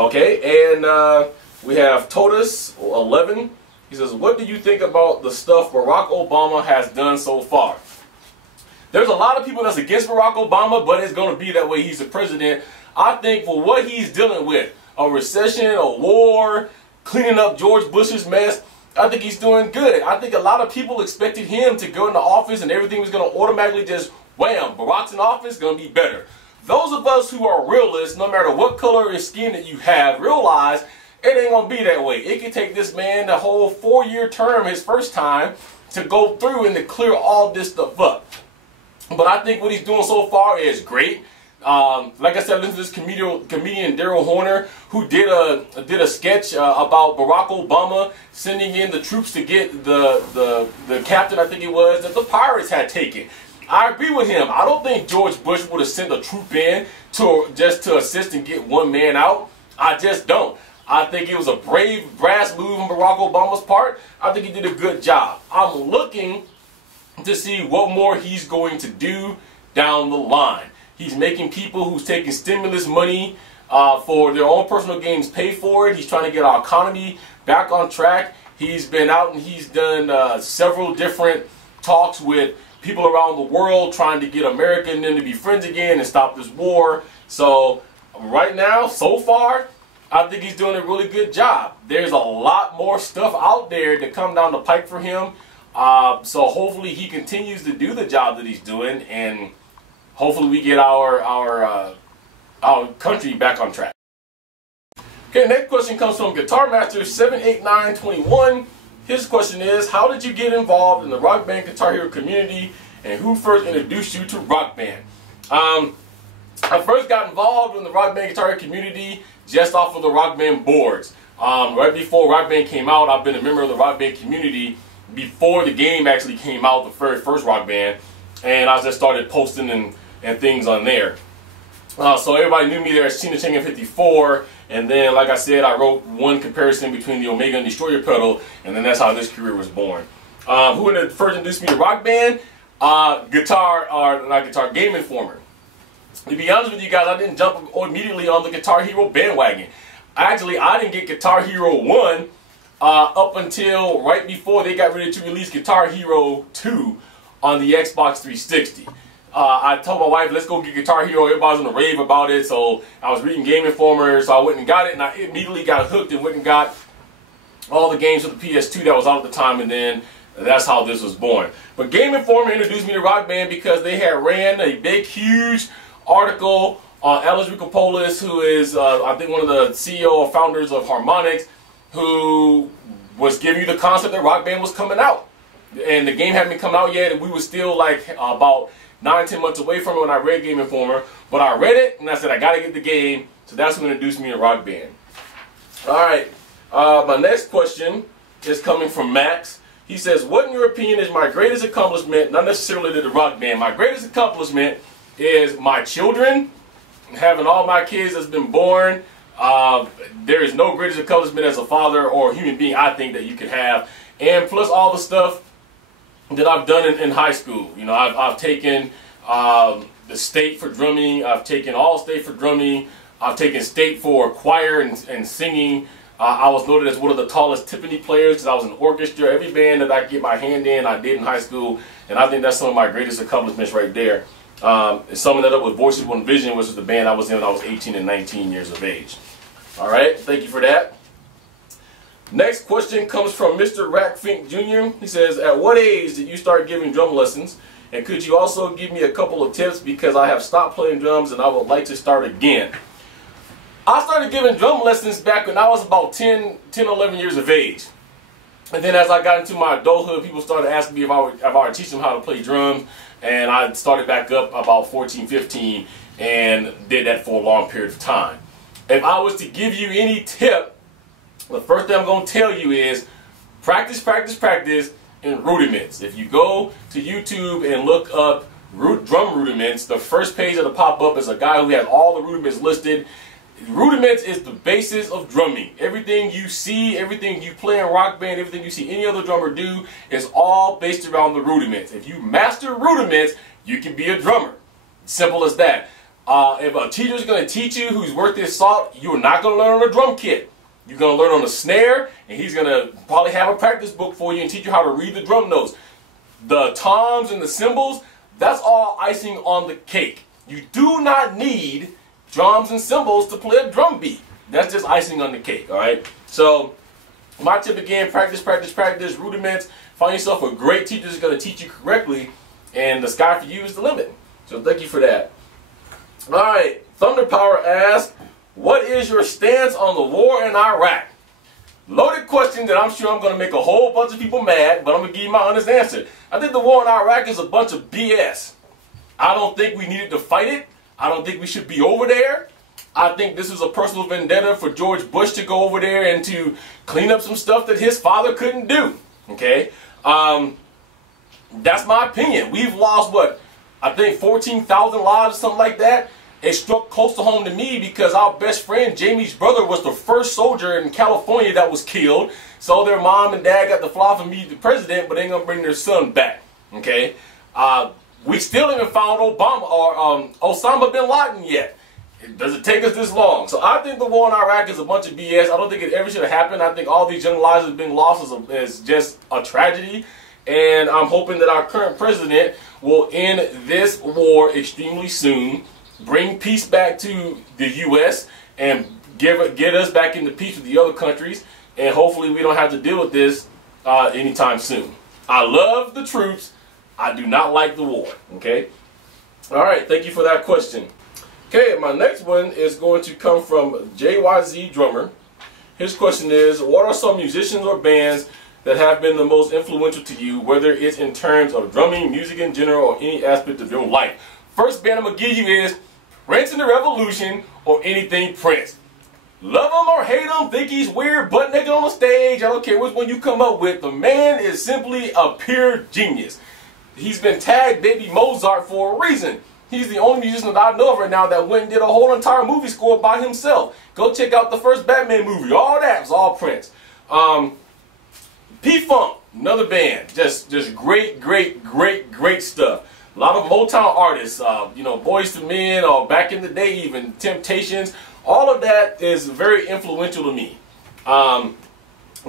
Okay, and we have Totus11. He says, what do you think about the stuff Barack Obama has done so far? There's a lot of people that's against Barack Obama, but it's going to be that way. He's the president. I think for what he's dealing with, a recession, a war, cleaning up George Bush's mess, I think he's doing good. I think a lot of people expected him to go into office and everything was going to automatically just, wham, Barack's in office, going to be better. Those of us who are realists, no matter what color or skin that you have, realize it ain't going to be that way. It can take this man the whole 4-year term, his first time, to go through and to clear all this stuff up. But I think what he's doing so far is great. Like I said, listen to this comedian Daryl Horner, who did a sketch about Barack Obama sending in the troops to get the captain, I think it was, that the pirates had taken. I agree with him. I don't think George Bush would have sent a troop in just to assist and get one man out. I just don't. I think it was a brave, brass move on Barack Obama's part. I think he did a good job. I'm looking to see what more he's going to do down the line. He's making people who's taking stimulus money for their own personal gains pay for it. He's trying to get our economy back on track. He's been out and he's done several different talks with people around the world trying to get America and them to be friends again and stop this war. So right now, so far, I think he's doing a really good job. There's a lot more stuff out there to come down the pipe for him. So hopefully he continues to do the job that he's doing, and hopefully we get our country back on track. Okay, next question comes from Guitar Master 78921. His question is, how did you get involved in the Rock Band Guitar Hero community, and who first introduced you to Rock Band? I first got involved in the Rock Band Guitar Hero community just off of the Rock Band boards. Right before Rock Band came out, I've been a member of the Rock Band community before the game actually came out, the very first Rock Band, and I just started posting and things on there. So everybody knew me there as Cena 54, and then, like I said, I wrote one comparison between the Omega and Destroyer pedal, and then that's how this career was born. Who first introduced me to Rock Band? Not Guitar, Game Informer. To be honest with you guys, I didn't jump immediately on the Guitar Hero bandwagon. Actually, I didn't get Guitar Hero 1 up until right before they got ready to release Guitar Hero 2 on the Xbox 360. I told my wife, let's go get Guitar Hero. Everybody's on the rave about it, so I was reading Game Informer, so I went and got it, and I immediately got hooked and went and got all the games for the PS2 that was out at the time, and then that's how this was born. But Game Informer introduced me to Rock Band because they had ran a big, huge article on Alex Ricopoulos, who is, I think, one of the CEO or founders of Harmonix, who was giving you the concept that Rock Band was coming out. And the game hadn't been coming out yet, and we were still like about 9-10 months away from it when I read Game Informer. But I read it, and I said, I got to get the game. So that's what introduced me to Rock Band. Alright, my next question is coming from Max. He says, what in your opinion is my greatest accomplishment, not necessarily to the Rock Band. My greatest accomplishment is my children, having all my kids that's been born. There is no greatest accomplishment as a father or a human being, I think, that you could have. And plus all the stuff that I've done in high school. You know, I've taken the state for drumming. I've taken all state for drumming. I've taken state for choir and singing. I was noted as one of the tallest timpani players because I was in orchestra. Every band that I get my hand in, I did in high school. And I think that's some of my greatest accomplishments right there. Summing that up with Voices One Vision, which was the band I was in when I was 18 and 19 years of age. Alright, thank you for that. Next question comes from MrRatfinkJr. He says, at what age did you start giving drum lessons? And could you also give me a couple of tips because I have stopped playing drums and I would like to start again? I started giving drum lessons back when I was about 10, 11 years of age. And then as I got into my adulthood, people started asking me if I would teach them how to play drums. And I started back up about 14, 15 and did that for a long period of time. If I was to give you any tip, the first thing I'm going to tell you is practice, practice, practice in rudiments. If you go to YouTube and look up drum rudiments, the first page that'll pop up is a guy who has all the rudiments listed. Rudiments is the basis of drumming. Everything you see, everything you play in Rock Band, everything you see any other drummer do is all based around the rudiments. If you master rudiments, you can be a drummer. Simple as that. If a teacher is going to teach you who's worth his salt, you're not going to learn on a drum kit. You're going to learn on the snare, and he's going to probably have a practice book for you and teach you how to read the drum notes. The toms and the cymbals, that's all icing on the cake. You do not need drums and cymbals to play a drum beat. That's just icing on the cake, all right? So my tip again, practice, practice, practice, rudiments. Find yourself a great teacher that's going to teach you correctly, and the sky for you is the limit. So thank you for that. All right, ThunderPower asks, what is your stance on the war in Iraq? Loaded question that I'm sure I'm going to make a whole bunch of people mad, but I'm going to give you my honest answer. I think the war in Iraq is a bunch of BS. I don't think we needed to fight it. I don't think we should be over there. I think this is a personal vendetta for George Bush to go over there and to clean up some stuff that his father couldn't do. Okay? That's my opinion. We've lost, what, I think 14,000 lives or something like that. It struck close to home to me because our best friend, Jamie's brother, was the first soldier in California that was killed. So their mom and dad got to fly for meet the president, but they ain't going to bring their son back. Okay? We still haven't found Obama or Osama bin Laden yet. Does it take us this long? So I think the war in Iraq is a bunch of BS. I don't think it ever should have happened. I think all these young lives that have been lost is just a tragedy. And I'm hoping that our current president will end this war extremely soon, bring peace back to the U.S., and get us back into peace with the other countries. And hopefully we don't have to deal with this anytime soon. I love the troops. I do not like the war. Okay? All right. Thank you for that question. Okay, my next one is going to come from JYZdrummer. His question is, what are some musicians or bands that have been the most influential to you, whether it's in terms of drumming, music in general, or any aspect of your life? First band I'm going to give you is Prince and the Revolution, or anything Prince. Love him or hate him, think he's weird, butt naked on the stage, I don't care which one you come up with, the man is simply a pure genius. He's been tagged Baby Mozart for a reason. He's the only musician that I know of right now that went and did a whole entire movie score by himself. Go check out the first Batman movie. All that was all Prince. P-Funk, another band. Just great, great, great, great stuff. A lot of Motown artists, you know, Boyz II Men, or back in the day even, Temptations. All of that is very influential to me.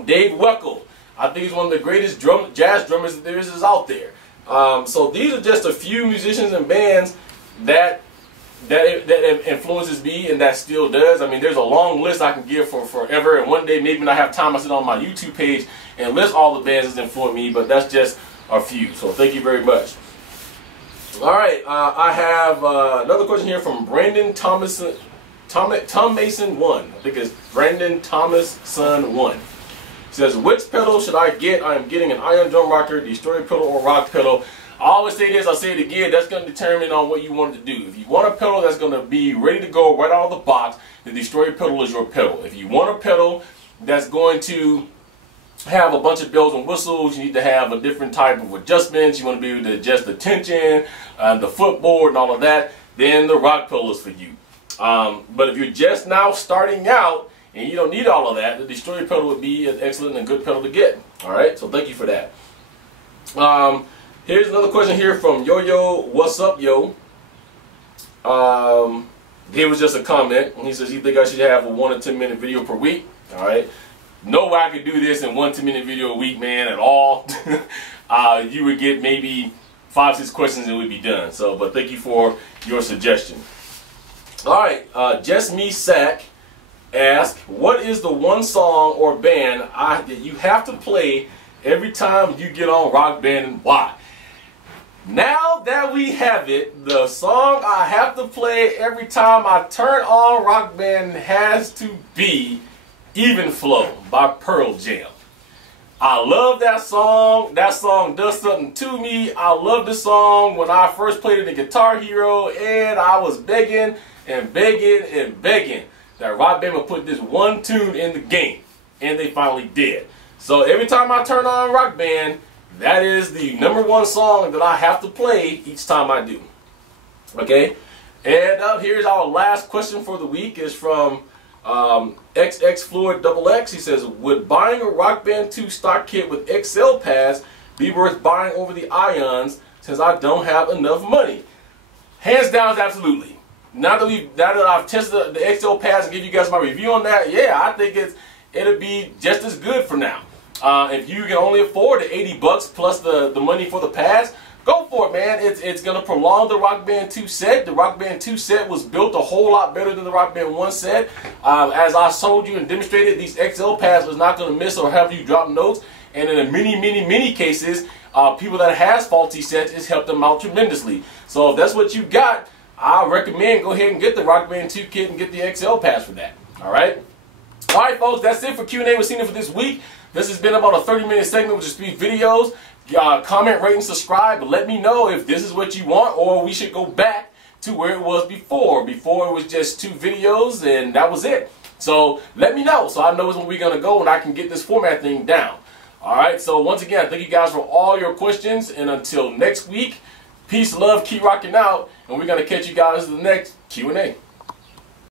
Dave Weckl, I think he's one of the greatest jazz drummers that there is out there. So these are just a few musicians and bands that influences me, and that still does. I mean, there's a long list I can give for forever, and one day maybe when I have time I sit on my YouTube page and list all the bands that influence me, but that's just a few. So thank you very much. All right, I have another question here from Brandon Tom Mason 1. I think it's Brandon Thomas Son 1. He says, which pedal should I get? I am getting an iron drum rocker, distorted pedal, or rock pedal. I always say this, I'll say it again, that's going to determine on what you want to do. If you want a pedal that's going to be ready to go right out of the box, the distorted pedal is your pedal. If you want a pedal that's going to have a bunch of bells and whistles, you need to have a different type of adjustments, you want to be able to adjust the tension, the footboard, and all of that, then the rock pedal is for you. But if you're just now starting out, and you don't need all of that, the distorted pedal would be an excellent and good pedal to get. Alright, so thank you for that. Here's another question here from yoyowassupyo. Here was just a comment. He says, you think I should have a 1 to 10 minute video per week? Alright. No way I could do this in 1 10-minute video a week, man, at all. You would get maybe 5-6 questions and it would be done. So, but thank you for your suggestion. Alright, Just Me Sack ask, what is the one song or band that you have to play every time you get on Rock Band, and why? Now that we have it, the song I have to play every time I turn on Rock Band has to be Even Flow by Pearl Jam. I love that song. That song does something to me. I love the song when I first played it in Guitar Hero, and I was begging and begging and begging that Rock Band would put this one tune in the game, and they finally did. So every time I turn on Rock Band, that is the _1 song that I have to play each time I do. Okay, and here's our last question for the week. Is from XXFluidXX. He says, would buying a Rock Band 2 stock kit with XL pads be worth buying over the Ions since I don't have enough money? Hands down, absolutely. now that I've tested the XL pads and give you guys my review on that, yeah, I think it'll be just as good for now. If you can only afford the 80 bucks plus the money for the pads, go for it, man. It's going to prolong the Rock Band 2 set. The Rock Band 2 set was built a whole lot better than the Rock Band 1 set. As I showed you and demonstrated, these XL pads was not going to miss or have you drop notes. And in many cases, people that has faulty sets, it's helped them out tremendously. So if that's what you got, I recommend go ahead and get the Rock Band 2 kit and get the XL pads for that. All right, folks, that's it for Q&A with Cena for this week. This has been about a 30-minute segment with just 3 videos. Comment, rate, and subscribe. Let me know if this is what you want, or we should go back to where it was before. Before it was just 2 videos and that was it. So let me know so I know where we're going to go and I can get this format thing down. Alright, so once again, thank you guys for all your questions. And until next week, peace, love, keep rocking out. And we're going to catch you guys in the next Q&A.